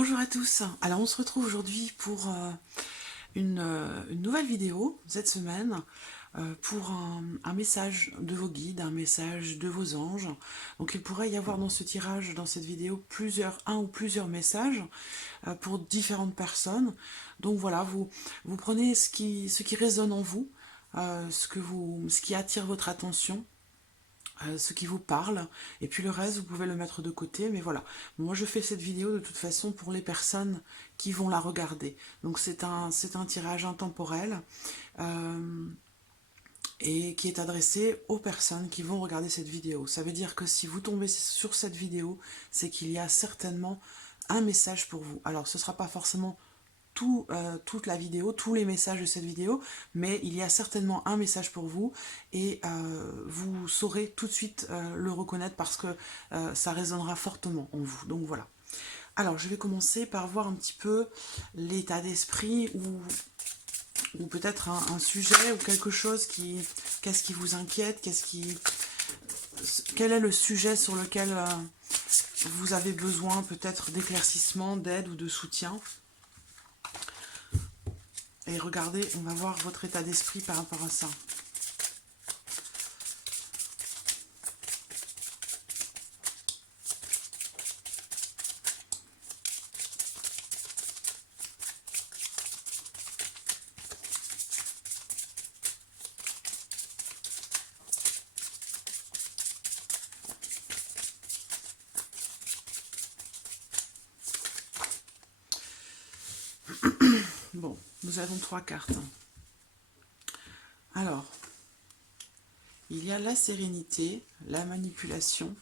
Bonjour à tous. Alors on se retrouve aujourd'hui pour une nouvelle vidéo cette semaine pour un message de vos guides, un message de vos anges. Donc il pourrait y avoir dans ce tirage, dans cette vidéo, un ou plusieurs messages pour différentes personnes. Donc voilà, vous prenez ce qui résonne en vous, ce qui attire votre attention, ce qui vous parle, et puis le reste vous pouvez le mettre de côté, mais voilà, moi je fais cette vidéo de toute façon pour les personnes qui vont la regarder, donc c'est un tirage intemporel et qui est adressé aux personnes qui vont regarder cette vidéo. Ça veut dire que si vous tombez sur cette vidéo, c'est qu'il y a certainement un message pour vous. Alors ce ne sera pas forcément toute la vidéo, tous les messages de cette vidéo, mais il y a certainement un message pour vous et vous saurez tout de suite le reconnaître parce que ça résonnera fortement en vous. Donc voilà. Alors je vais commencer par voir un petit peu l'état d'esprit ou peut-être un sujet ou quelque chose qu'est-ce qui vous inquiète, quel est le sujet sur lequel vous avez besoin peut-être d'éclaircissement, d'aide ou de soutien. Et regardez, on va voir votre état d'esprit par rapport à ça. Bon, nous avons 3 cartes. Alors, il y a la sérénité, la manipulation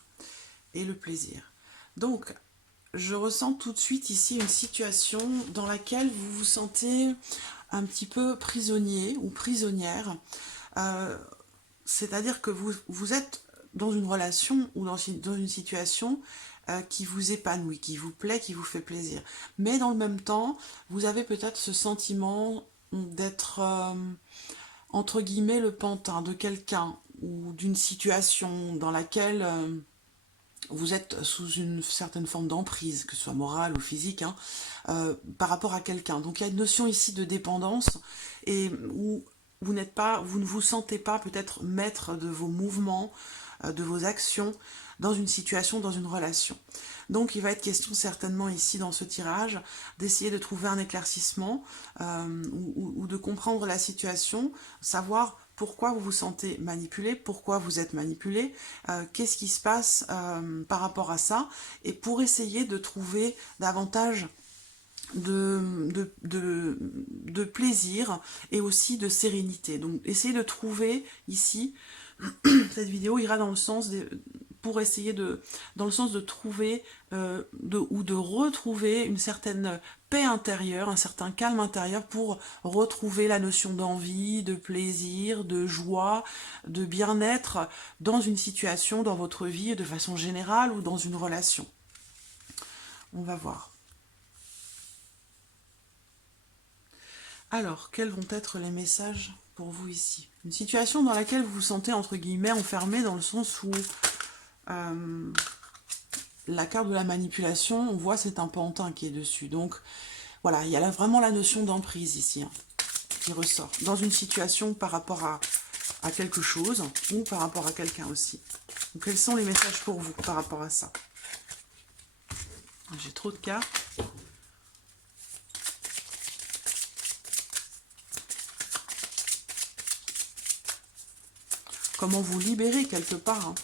et le plaisir. Donc, je ressens tout de suite ici une situation dans laquelle vous vous sentez un petit peu prisonnier ou prisonnière. C'est-à-dire que vous êtes dans une relation ou dans une situation qui vous épanouit, qui vous plaît, qui vous fait plaisir. Mais dans le même temps, vous avez peut-être ce sentiment d'être, entre guillemets, le pantin de quelqu'un ou d'une situation dans laquelle vous êtes sous une certaine forme d'emprise, que ce soit morale ou physique, hein, par rapport à quelqu'un. Donc il y a une notion ici de dépendance et où vous ne vous sentez pas peut-être maître de vos mouvements, de vos actions dans une situation, dans une relation. Donc il va être question certainement ici dans ce tirage d'essayer de trouver un éclaircissement ou de comprendre la situation, savoir pourquoi vous vous sentez manipulé, pourquoi vous êtes manipulé, qu'est-ce qui se passe par rapport à ça, et pour essayer de trouver davantage de plaisir et aussi de sérénité. Donc essayez de trouver ici, cette vidéo ira dans le sens pour essayer dans le sens de trouver ou de retrouver une certaine paix intérieure, un certain calme intérieur pour retrouver la notion d'envie, de plaisir, de joie, de bien-être dans une situation, dans votre vie de façon générale ou dans une relation. On va voir. Alors, quels vont être les messages pour vous ici? Une situation dans laquelle vous vous sentez, entre guillemets, enfermé, dans le sens où la carte de la manipulation, on voit c'est un pantin qui est dessus. Donc, voilà, il y a vraiment la notion d'emprise ici, hein, qui ressort. Dans une situation par rapport à quelque chose, ou par rapport à quelqu'un aussi. Donc, quels sont les messages pour vous par rapport à ça? J'ai trop de cartes. Comment vous libérer quelque part, hein.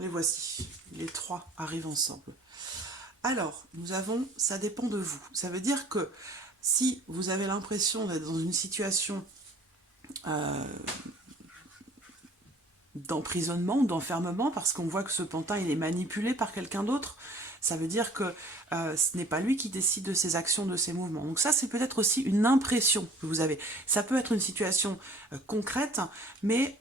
Les voici, les 3 arrivent ensemble. Alors, nous avons, ça dépend de vous. Ça veut dire que si vous avez l'impression d'être dans une situation euh, d'emprisonnement ou d'enfermement, parce qu'on voit que ce pantin, il est manipulé par quelqu'un d'autre. Ça veut dire que ce n'est pas lui qui décide de ses actions, de ses mouvements. Donc ça, c'est peut-être aussi une impression que vous avez. Ça peut être une situation concrète, mais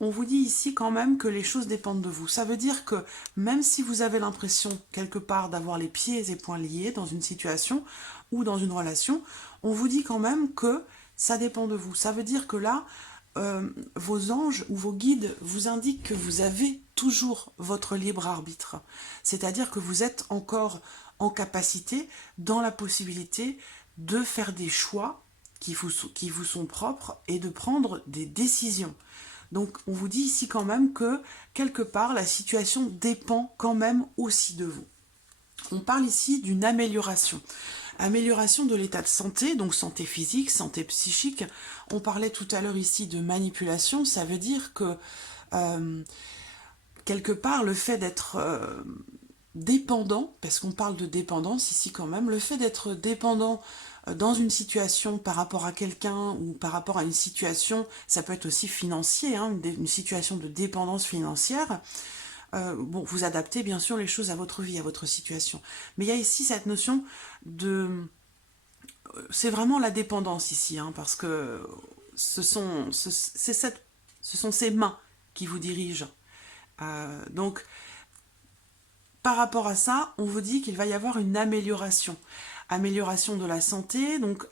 on vous dit ici quand même que les choses dépendent de vous. Ça veut dire que même si vous avez l'impression quelque part d'avoir les pieds et poings liés dans une situation ou dans une relation, on vous dit quand même que ça dépend de vous. Ça veut dire que là, vos anges ou vos guides vous indiquent que vous avez toujours votre libre arbitre. C'est-à-dire que vous êtes encore en capacité, dans la possibilité de faire des choix qui vous sont propres et de prendre des décisions. Donc on vous dit ici quand même que quelque part la situation dépend quand même aussi de vous. On parle ici d'une amélioration. Amélioration de l'état de santé, donc santé physique, santé psychique. On parlait tout à l'heure ici de manipulation, ça veut dire que quelque part le fait d'être dépendant, parce qu'on parle de dépendance ici quand même, le fait d'être dépendant dans une situation par rapport à quelqu'un ou par rapport à une situation, ça peut être aussi financier, hein, une situation de dépendance financière. Bon, vous adaptez bien sûr les choses à votre vie, à votre situation. Mais il y a ici cette notion de... C'est vraiment la dépendance ici, hein, parce que ce sont ces mains qui vous dirigent. Donc, par rapport à ça, on vous dit qu'il va y avoir une amélioration. Amélioration de la santé, donc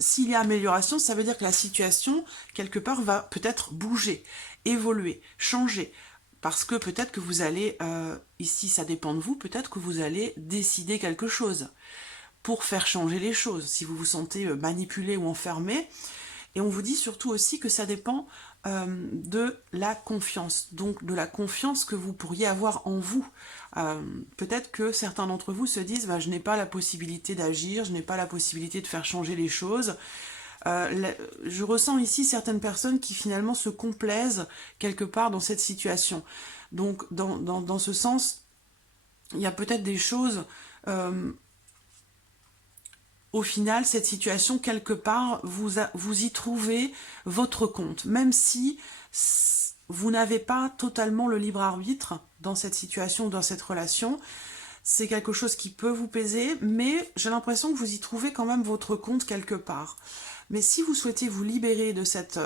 s'il y a amélioration, ça veut dire que la situation, quelque part, va peut-être bouger, évoluer, changer. Parce que peut-être que vous allez, ici ça dépend de vous, peut-être que vous allez décider quelque chose pour faire changer les choses, si vous vous sentez manipulé ou enfermé. Et on vous dit surtout aussi que ça dépend de la confiance, donc de la confiance que vous pourriez avoir en vous. Peut-être que certains d'entre vous se disent je n'ai pas la possibilité d'agir, je n'ai pas la possibilité de faire changer les choses. Je ressens ici certaines personnes qui finalement se complaisent quelque part dans cette situation. Donc dans ce sens, il y a peut-être des choses... au final, cette situation, quelque part, vous y trouvez votre compte. Même si vous n'avez pas totalement le libre arbitre dans cette situation ou dans cette relation, c'est quelque chose qui peut vous peser, mais j'ai l'impression que vous y trouvez quand même votre compte quelque part. Mais si vous souhaitez vous libérer de cette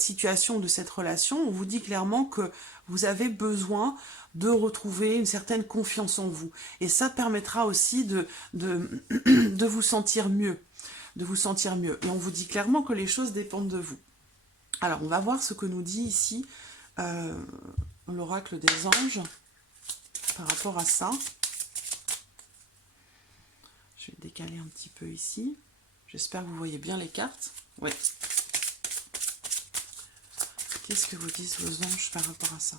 situation, de cette relation, on vous dit clairement que vous avez besoin de retrouver une certaine confiance en vous. Et ça permettra aussi de vous sentir mieux. De vous sentir mieux. Et on vous dit clairement que les choses dépendent de vous. Alors, on va voir ce que nous dit ici l'oracle des anges par rapport à ça. Je vais décaler un petit peu ici. J'espère que vous voyez bien les cartes. Oui. Qu'est-ce que vous disent vos anges par rapport à ça?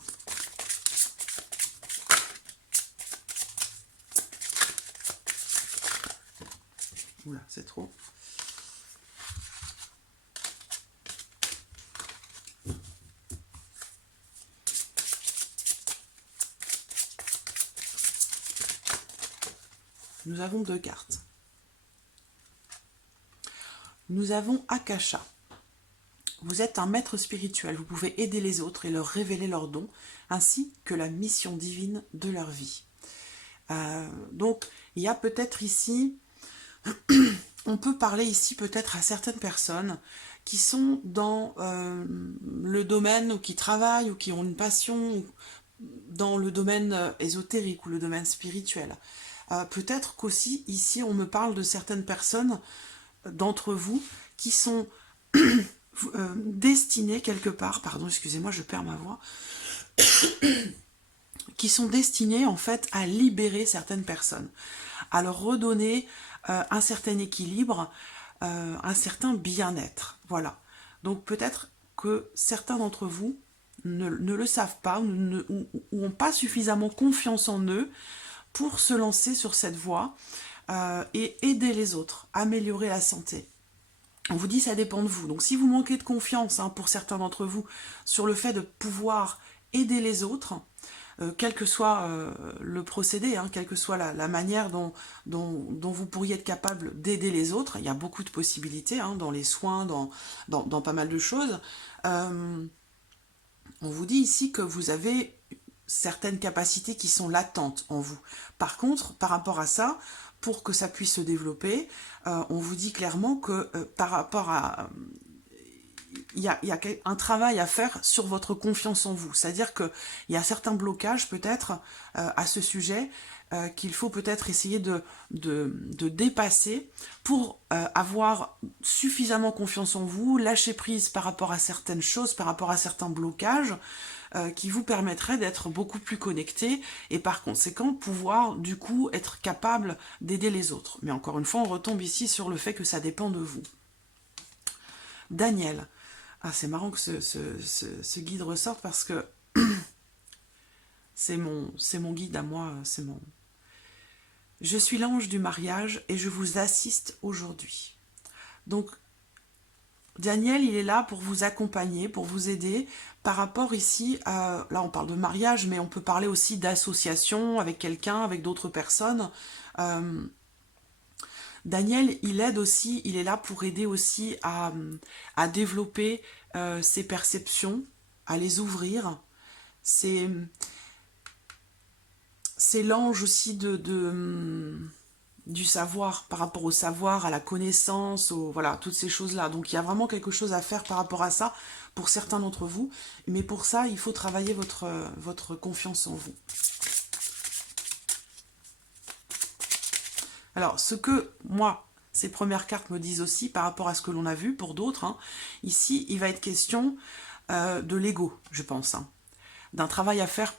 Oula, c'est trop. Nous avons deux cartes. Nous avons Akasha. Vous êtes un maître spirituel, vous pouvez aider les autres et leur révéler leurs dons, ainsi que la mission divine de leur vie. Donc, il y a peut-être ici, on peut parler ici peut-être à certaines personnes qui sont dans le domaine, ou qui travaillent, ou qui ont une passion dans le domaine ésotérique ou le domaine spirituel. Peut-être qu'aussi, ici, on me parle de certaines personnes d'entre vous qui sont destinés quelque part, pardon, excusez-moi, je perds ma voix, qui sont destinés en fait à libérer certaines personnes, à leur redonner un certain équilibre, un certain bien-être. Voilà. Donc peut-être que certains d'entre vous ne le savent pas ou n'ont pas suffisamment confiance en eux pour se lancer sur cette voie et aider les autres, améliorer la santé. On vous dit ça dépend de vous. Donc si vous manquez de confiance, pour certains d'entre vous, sur le fait de pouvoir aider les autres, quel que soit le procédé, hein, quelle que soit la manière dont vous pourriez être capable d'aider les autres. Il y a beaucoup de possibilités hein, dans les soins, dans pas mal de choses. On vous dit ici que vous avez certaines capacités qui sont latentes en vous. Par contre, par rapport à ça, pour que ça puisse se développer, on vous dit clairement que par rapport à... il y a un travail à faire sur votre confiance en vous. C'est-à-dire qu'il y a certains blocages peut-être à ce sujet qu'il faut peut-être essayer de dépasser pour avoir suffisamment confiance en vous, lâcher prise par rapport à certaines choses, par rapport à certains blocages qui vous permettraient d'être beaucoup plus connecté et par conséquent pouvoir du coup être capable d'aider les autres. Mais encore une fois, on retombe ici sur le fait que ça dépend de vous. Daniel. Ah, c'est marrant que ce guide ressorte parce que c'est mon guide à moi, c'est mon... Je suis l'ange du mariage et je vous assiste aujourd'hui. Donc, Daniel, il est là pour vous accompagner, pour vous aider par rapport ici à... Là, on parle de mariage, mais on peut parler aussi d'association avec quelqu'un, avec d'autres personnes. Daniel, il aide aussi, il est là pour aider aussi à développer ses perceptions, à les ouvrir. C'est l'ange aussi du savoir, par rapport au savoir, à la connaissance, voilà, toutes ces choses-là. Donc il y a vraiment quelque chose à faire par rapport à ça pour certains d'entre vous. Mais pour ça, il faut travailler votre confiance en vous. Alors, ce que moi, ces premières cartes me disent aussi par rapport à ce que l'on a vu pour d'autres, hein, ici, il va être question de l'ego, je pense, hein, d'un travail à faire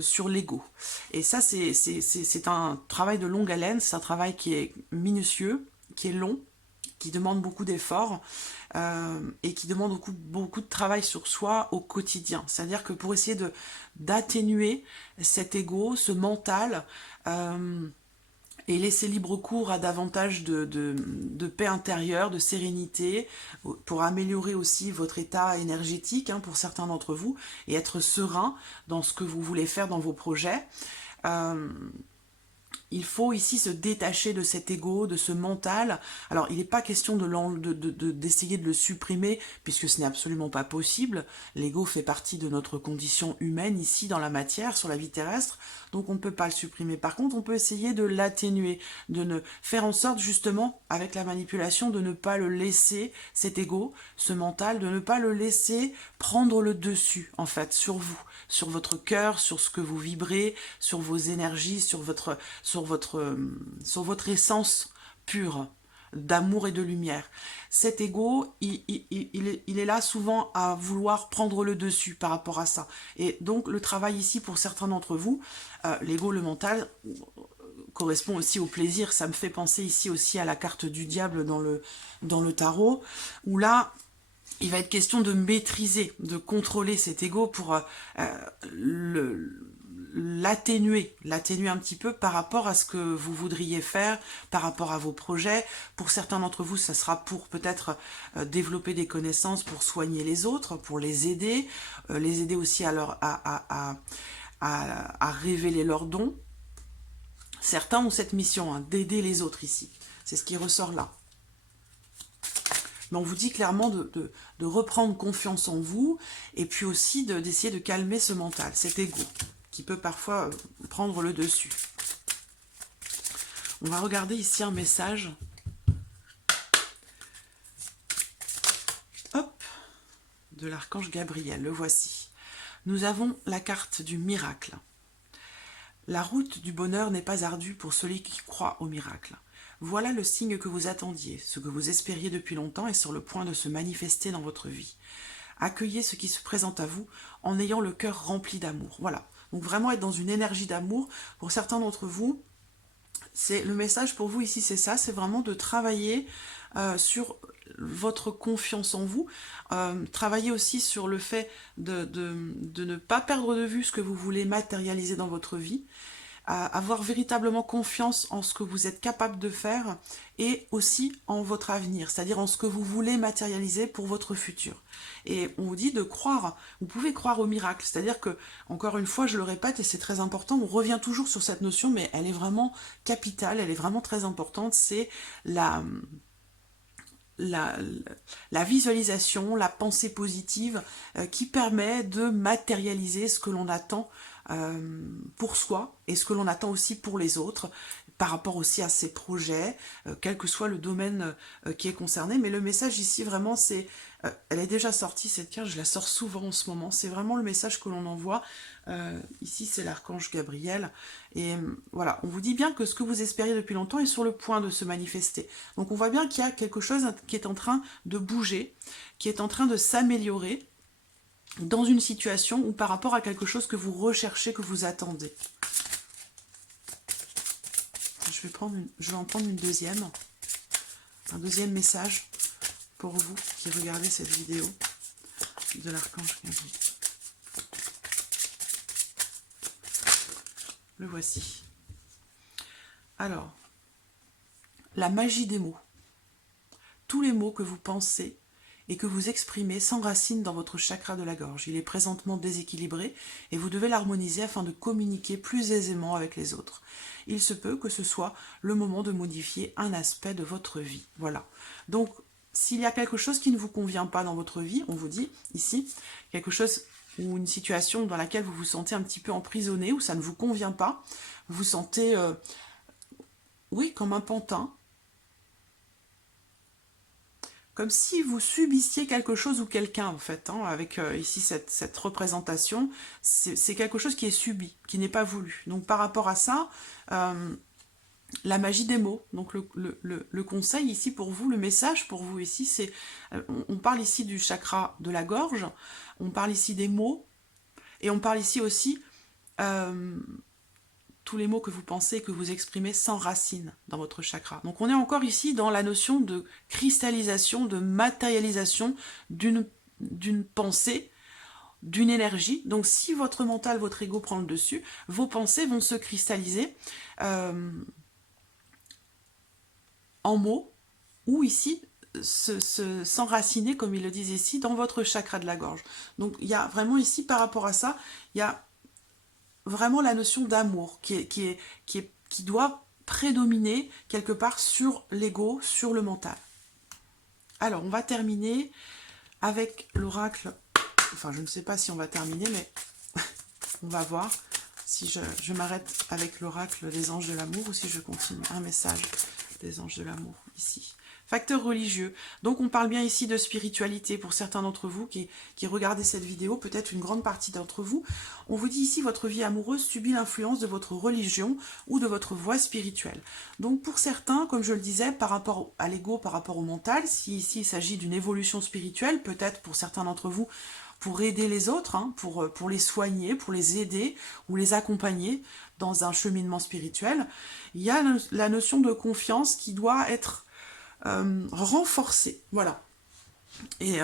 sur l'ego. Et ça, c'est un travail de longue haleine, c'est un travail qui est minutieux, qui est long, qui demande beaucoup d'efforts et qui demande beaucoup de travail sur soi au quotidien. C'est-à-dire que pour essayer d'atténuer cet ego, ce mental, et laisser libre cours à davantage de paix intérieure, de sérénité, pour améliorer aussi votre état énergétique hein, pour certains d'entre vous, et être serein dans ce que vous voulez faire dans vos projets. Il faut ici se détacher de cet ego, de ce mental. Alors, il n'est pas question d'essayer de le supprimer, puisque ce n'est absolument pas possible. L'ego fait partie de notre condition humaine, ici, dans la matière, sur la vie terrestre, donc on ne peut pas le supprimer. Par contre, on peut essayer de l'atténuer, de ne faire en sorte, justement, avec la manipulation, de ne pas le laisser, cet ego, ce mental, de ne pas le laisser prendre le dessus, en fait, sur vous, sur votre cœur, sur ce que vous vibrez, sur vos énergies, sur votre essence pure d'amour et de lumière. Cet ego, il est là souvent à vouloir prendre le dessus par rapport à ça. Et donc le travail ici pour certains d'entre vous, l'ego, le mental, correspond aussi au plaisir. Ça me fait penser ici aussi à la carte du diable dans le tarot, où là, il va être question de maîtriser, de contrôler cet ego pour l'atténuer un petit peu par rapport à ce que vous voudriez faire, par rapport à vos projets. Pour certains d'entre vous, ça sera pour peut-être développer des connaissances pour soigner les autres, pour les aider aussi à révéler leurs dons. Certains ont cette mission hein, d'aider les autres ici. C'est ce qui ressort là. Mais on vous dit clairement de reprendre confiance en vous et puis aussi d'essayer de calmer ce mental, cet ego, qui peut parfois prendre le dessus. On va regarder ici un message. Hop, de l'archange Gabriel, le voici. Nous avons la carte du miracle. La route du bonheur n'est pas ardue pour celui qui croit au miracle. Voilà le signe que vous attendiez, ce que vous espériez depuis longtemps est sur le point de se manifester dans votre vie. Accueillez ce qui se présente à vous en ayant le cœur rempli d'amour. Voilà, donc vraiment être dans une énergie d'amour. Pour certains d'entre vous, c'est le message pour vous ici, c'est ça, c'est vraiment de travailler sur votre confiance en vous, travailler aussi sur le fait de ne pas perdre de vue ce que vous voulez matérialiser dans votre vie, avoir véritablement confiance en ce que vous êtes capable de faire et aussi en votre avenir, c'est-à-dire en ce que vous voulez matérialiser pour votre futur. Et on vous dit de croire, vous pouvez croire au miracle, c'est-à-dire que, encore une fois, je le répète et c'est très important, on revient toujours sur cette notion, mais elle est vraiment capitale, elle est vraiment très importante, c'est la, la visualisation, la pensée positive qui permet de matérialiser ce que l'on attend pour soi et ce que l'on attend aussi pour les autres par rapport aussi à ses projets, quel que soit le domaine qui est concerné. Mais le message ici vraiment c'est, elle est déjà sortie cette carte, je la sors souvent en ce moment, c'est vraiment le message que l'on envoie. Ici c'est l'archange Gabriel et voilà, on vous dit bien que ce que vous espériez depuis longtemps est sur le point de se manifester. Donc on voit bien qu'il y a quelque chose qui est en train de bouger, qui est en train de s'améliorer dans une situation ou par rapport à quelque chose que vous recherchez, que vous attendez. Je vais en prendre une deuxième, un deuxième message pour vous qui regardez cette vidéo de l'archange Gabriel. Le voici. Alors, la magie des mots. Tous les mots que vous pensez et que vous exprimez s'enracinent dans votre chakra de la gorge. Il est présentement déséquilibré et vous devez l'harmoniser afin de communiquer plus aisément avec les autres. Il se peut que ce soit le moment de modifier un aspect de votre vie. Voilà. Donc, s'il y a quelque chose qui ne vous convient pas dans votre vie, on vous dit ici, quelque chose ou une situation dans laquelle vous vous sentez un petit peu emprisonné, ou ça ne vous convient pas, vous vous sentez, oui, comme un pantin, comme si vous subissiez quelque chose ou quelqu'un, en fait, hein, avec ici cette représentation, c'est quelque chose qui est subi, qui n'est pas voulu. Donc par rapport à ça, la magie des mots, donc le conseil ici pour vous, le message pour vous ici, c'est, on parle ici du chakra de la gorge, on parle ici des mots, et on parle ici aussi, tous les mots que vous pensez et que vous exprimez s'enracinent dans votre chakra. Donc on est encore ici dans la notion de cristallisation, de matérialisation d'une pensée, d'une énergie. Donc si votre mental, votre ego prend le dessus, vos pensées vont se cristalliser en mots, ou ici, s'enraciner, comme ils le disent ici, dans votre chakra de la gorge. Donc il y a vraiment ici, par rapport à ça, il y a vraiment la notion d'amour qui doit prédominer quelque part sur l'ego, sur le mental. Alors, on va terminer avec l'oracle. Enfin, je ne sais pas si on va terminer, mais on va voir si je m'arrête avec l'oracle des anges de l'amour ou si je continue. Un message des anges de l'amour ici. Facteur religieux. Donc on parle bien ici de spiritualité pour certains d'entre vous qui regardez cette vidéo, peut-être une grande partie d'entre vous. On vous dit ici votre vie amoureuse subit l'influence de votre religion ou de votre voie spirituelle. Donc pour certains, comme je le disais, par rapport à l'ego, par rapport au mental, si ici il s'agit d'une évolution spirituelle, peut-être pour certains d'entre vous, pour aider les autres, hein, pour les soigner, pour les aider ou les accompagner dans un cheminement spirituel, il y a la notion de confiance qui doit être renforcée. Voilà. Et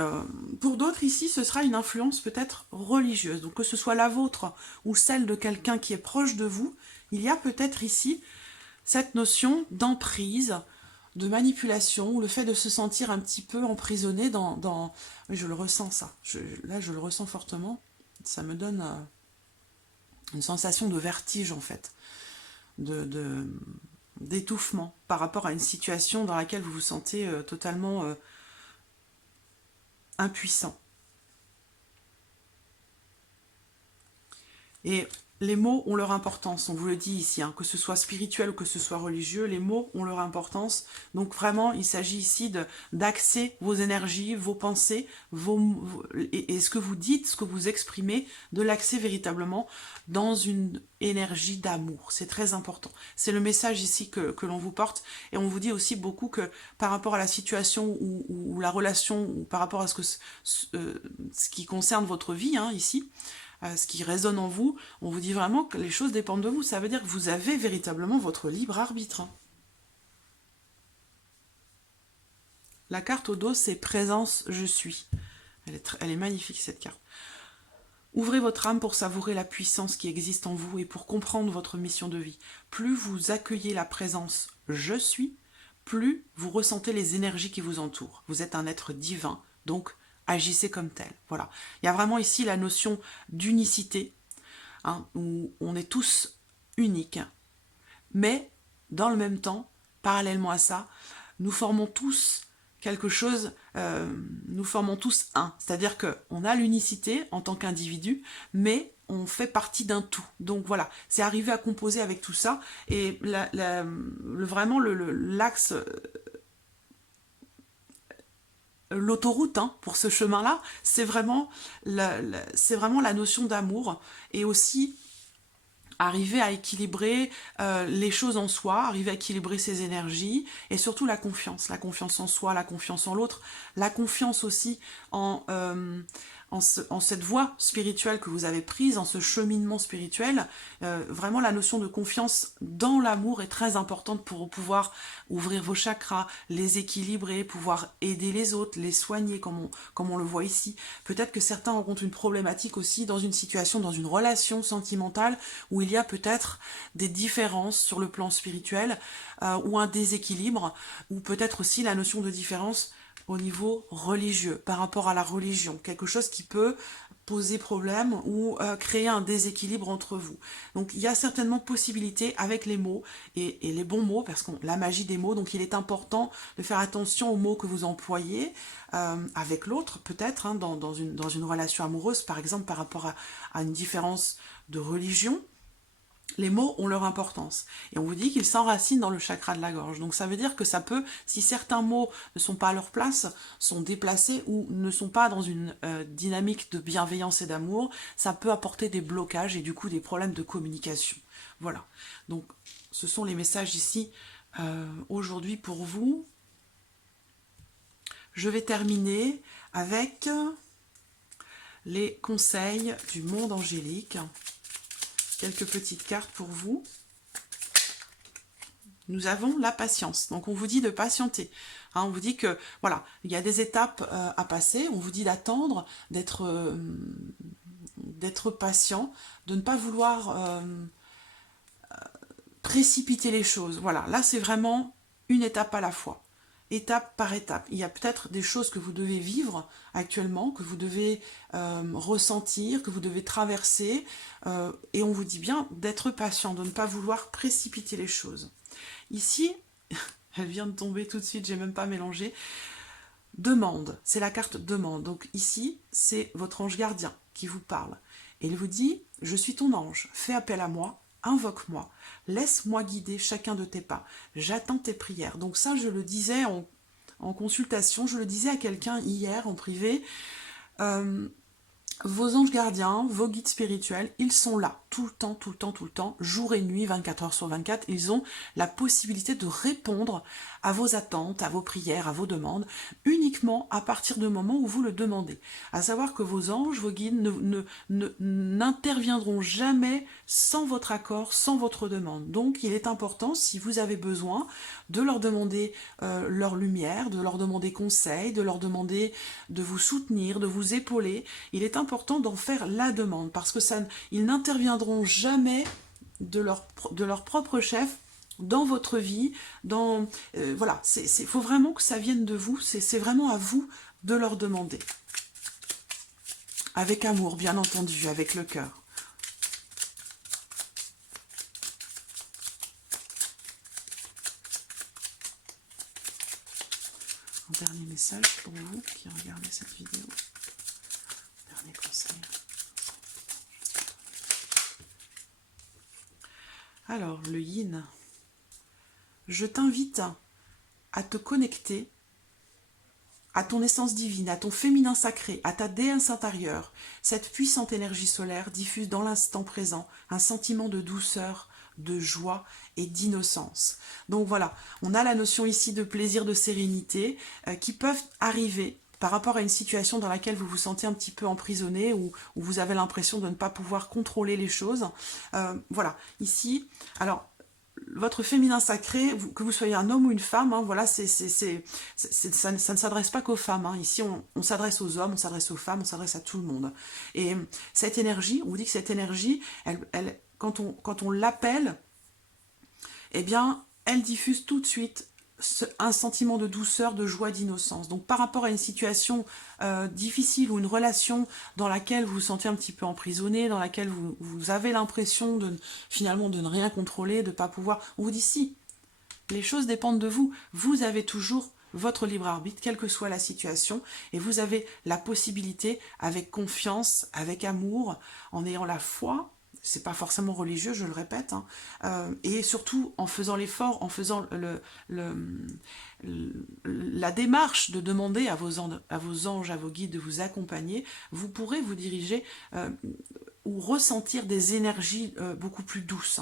pour d'autres ici, ce sera une influence peut-être religieuse. Donc que ce soit la vôtre ou celle de quelqu'un qui est proche de vous, il y a peut-être ici cette notion d'emprise, de manipulation, ou le fait de se sentir un petit peu emprisonné dans... Oui, je le ressens ça. Là, je le ressens fortement. Ça me donne une sensation de vertige, en fait. D'étouffement par rapport à une situation dans laquelle vous vous sentez totalement impuissant. Et les mots ont leur importance, on vous le dit ici, hein, que ce soit spirituel ou que ce soit religieux, les mots ont leur importance. Donc vraiment, il s'agit ici d'axer vos énergies, vos pensées, et ce que vous dites, ce que vous exprimez, de l'axer véritablement dans une énergie d'amour. C'est très important. C'est le message ici que l'on vous porte. Et on vous dit aussi beaucoup que par rapport à la situation ou la relation, ou par rapport à ce qui concerne votre vie, hein, ici, ce qui résonne en vous, on vous dit vraiment que les choses dépendent de vous. Ça veut dire que vous avez véritablement votre libre arbitre. La carte au dos, c'est présence, je suis. Elle est magnifique cette carte. Ouvrez votre âme pour savourer la puissance qui existe en vous et pour comprendre votre mission de vie. Plus vous accueillez la présence « je suis », plus vous ressentez les énergies qui vous entourent. Vous êtes un être divin, donc agissez comme tel. Voilà. Il y a vraiment ici la notion d'unicité, hein, où on est tous uniques, mais dans le même temps, parallèlement à ça, nous formons tous quelque chose, nous formons tous un. C'est-à-dire qu'on a l'unicité en tant qu'individu, mais on fait partie d'un tout. Donc voilà, c'est arriver à composer avec tout ça. Et vraiment l'axe, l'autoroute, hein, pour ce chemin-là, c'est vraiment la notion d'amour et aussi arriver à équilibrer les choses en soi, arriver à équilibrer ses énergies et surtout la confiance en soi, la confiance en l'autre, la confiance aussi en cette voie spirituelle que vous avez prise, en ce cheminement spirituel. Vraiment la notion de confiance dans l'amour est très importante pour pouvoir ouvrir vos chakras, les équilibrer, pouvoir aider les autres, les soigner comme on le voit ici. Peut-être que certains auront une problématique aussi dans une situation, dans une relation sentimentale où il y a peut-être des différences sur le plan spirituel ou un déséquilibre, ou peut-être aussi la notion de différence au niveau religieux, par rapport à la religion, quelque chose qui peut poser problème ou créer un déséquilibre entre vous. Donc il y a certainement possibilité avec les mots et les bons mots, parce que la magie des mots, donc il est important de faire attention aux mots que vous employez avec l'autre, peut-être, hein, dans une relation amoureuse, par exemple, par rapport à une différence de religion. Les mots ont leur importance. Et on vous dit qu'ils s'enracinent dans le chakra de la gorge. Donc ça veut dire que ça peut, si certains mots ne sont pas à leur place, sont déplacés ou ne sont pas dans une dynamique de bienveillance et d'amour, ça peut apporter des blocages et du coup des problèmes de communication. Voilà. Donc ce sont les messages ici aujourd'hui pour vous. Je vais terminer avec les conseils du monde angélique. Quelques petites cartes pour vous. Nous avons la patience. Donc on vous dit de patienter. Hein, on vous dit que voilà, il y a des étapes à passer. On vous dit d'attendre, d'être patient, de ne pas vouloir précipiter les choses. Voilà, là c'est vraiment une étape à la fois. Étape par étape. Il y a peut-être des choses que vous devez vivre actuellement, que vous devez ressentir, que vous devez traverser, et on vous dit bien d'être patient, de ne pas vouloir précipiter les choses. Ici, elle vient de tomber tout de suite, j'ai même pas mélangé. Demande, c'est la carte demande. Donc ici, c'est votre ange gardien qui vous parle. Et il vous dit, je suis ton ange, fais appel à moi, invoque-moi, laisse-moi guider chacun de tes pas, j'attends tes prières. Donc ça, je le disais en consultation, je le disais à quelqu'un hier en privé, vos anges gardiens, vos guides spirituels, ils sont là, tout le temps, tout le temps, tout le temps, jour et nuit, 24 heures sur 24, ils ont la possibilité de répondre à vos attentes, à vos prières, à vos demandes, uniquement à partir du moment où vous le demandez. À savoir que vos anges, vos guides n'interviendront jamais sans votre accord, sans votre demande. Donc il est important, si vous avez besoin, de leur demander leur lumière, de leur demander conseil, de leur demander de vous soutenir, de vous épauler. Il est important d'en faire la demande, parce que ils n'interviendront jamais de leur propre chef dans votre vie, voilà, faut vraiment que ça vienne de vous, c'est vraiment à vous de leur demander. Avec amour, bien entendu, avec le cœur. Un dernier message pour vous qui regardez cette vidéo. Dernier conseil. Alors, le yin. Je t'invite à te connecter à ton essence divine, à ton féminin sacré, à ta déesse intérieure. Cette puissante énergie solaire diffuse dans l'instant présent un sentiment de douceur, de joie et d'innocence. Donc voilà, on a la notion ici de plaisir, de sérénité qui peuvent arriver par rapport à une situation dans laquelle vous vous sentez un petit peu emprisonné ou vous avez l'impression de ne pas pouvoir contrôler les choses. Voilà, ici, alors votre féminin sacré, que vous soyez un homme ou une femme, hein, voilà, ça ne s'adresse pas qu'aux femmes. Hein. Ici, on s'adresse aux hommes, on s'adresse aux femmes, on s'adresse à tout le monde. Et cette énergie, on vous dit que cette énergie, quand on l'appelle, eh bien, elle diffuse tout de suite un sentiment de douceur, de joie, d'innocence. Donc par rapport à une situation difficile ou une relation dans laquelle vous vous sentez un petit peu emprisonné, dans laquelle vous avez l'impression finalement de ne rien contrôler, de ne pas pouvoir, on vous dit si, les choses dépendent de vous. Vous avez toujours votre libre arbitre, quelle que soit la situation, et vous avez la possibilité, avec confiance, avec amour, en ayant la foi, c'est pas forcément religieux, je le répète, hein, et surtout en faisant l'effort, en faisant la démarche de demander à vos anges, à vos guides de vous accompagner, vous pourrez vous diriger ou ressentir des énergies beaucoup plus douces.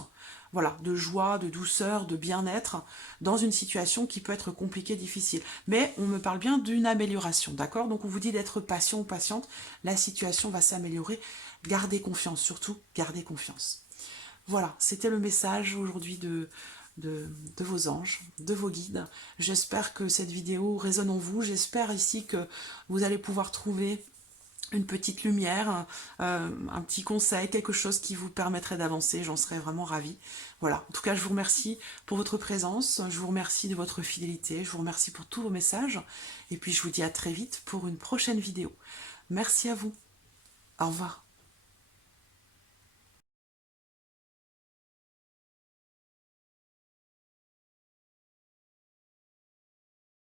Voilà, de joie, de douceur, de bien-être dans une situation qui peut être compliquée, difficile. Mais on me parle bien d'une amélioration, d'accord? Donc on vous dit d'être patient ou patiente, la situation va s'améliorer. Gardez confiance, surtout, gardez confiance. Voilà, c'était le message aujourd'hui de vos anges, de vos guides. J'espère que cette vidéo résonne en vous. J'espère ici que vous allez pouvoir trouver une petite lumière, un petit conseil, quelque chose qui vous permettrait d'avancer, j'en serais vraiment ravie. Voilà, en tout cas je vous remercie pour votre présence, je vous remercie de votre fidélité, je vous remercie pour tous vos messages, et puis je vous dis à très vite pour une prochaine vidéo. Merci à vous, au revoir.